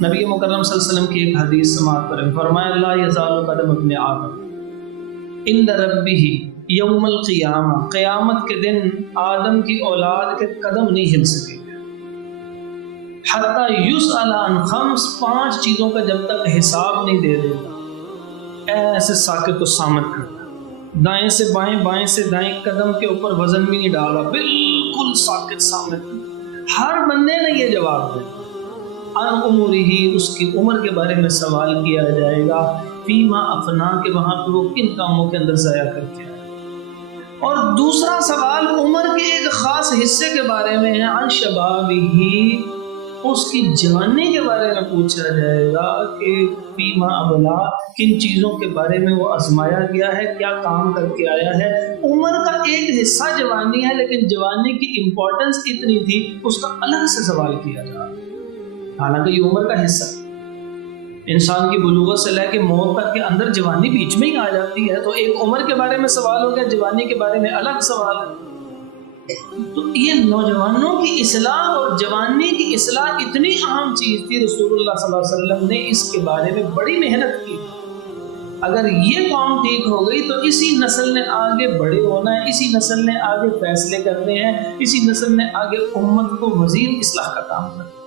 نبی مکرم صلی اللہ علیہ وسلم کی ایک حدیث سماعت کریں، فرمایا لا یزال قدم ابن آدم عند ربہ یوم القیامہ، قیامت کے دن آدم کی اولاد کے قدم نہیں ہل سکے گے حتی یسأل عن خمس، 5 چیزوں کا جب تک حساب نہیں دے دیتا، ایسے ساکت و سامت کرتا، دائیں سے بائیں بائیں سے دائیں، قدم کے اوپر وزن بھی نہیں ڈالا، بالکل ساکت سامت۔ ہر بندے نے یہ جواب دیا، عن عمرہ، اس کی عمر کے بارے میں سوال کیا جائے گا، فیما افنا، کہ وہاں پہ وہ کن کاموں کے اندر ضائع کر کے آئے، اور دوسرا سوال عمر کے ایک خاص حصے کے بارے میں ہے، عن شبابہ، اس کی جوانی کے بارے میں پوچھا جائے گا کہ فیما ابلا، کن چیزوں کے بارے میں وہ آزمایا گیا ہے، کیا کام کر کے آیا ہے۔ عمر کا ایک حصہ جوانی ہے، لیکن جوانی کی امپورٹنس اتنی تھی اس کا الگ سے سوال کیا جا رہا ہے، حالانکہ یہ عمر کا حصہ انسان کی بلوغت سے لے کے موت تک کے اندر جوانی بیچ میں ہی آ جاتی ہے، تو ایک عمر کے بارے میں سوال ہو گیا، جوانی کے بارے میں الگ سوال ہے۔ تو یہ نوجوانوں کی اصلاح اور جوانی کی اصلاح اتنی اہم چیز تھی، رسول اللہ صلی اللہ علیہ وسلم نے اس کے بارے میں بڑی محنت کی۔ اگر یہ قوم ٹھیک ہو گئی تو اسی نسل نے آگے بڑے ہونا ہے، اسی نسل نے آگے فیصلے کرنے ہیں، اسی نسل نے آگے امت کو مزید اصلاح کا کام کرنا ہے۔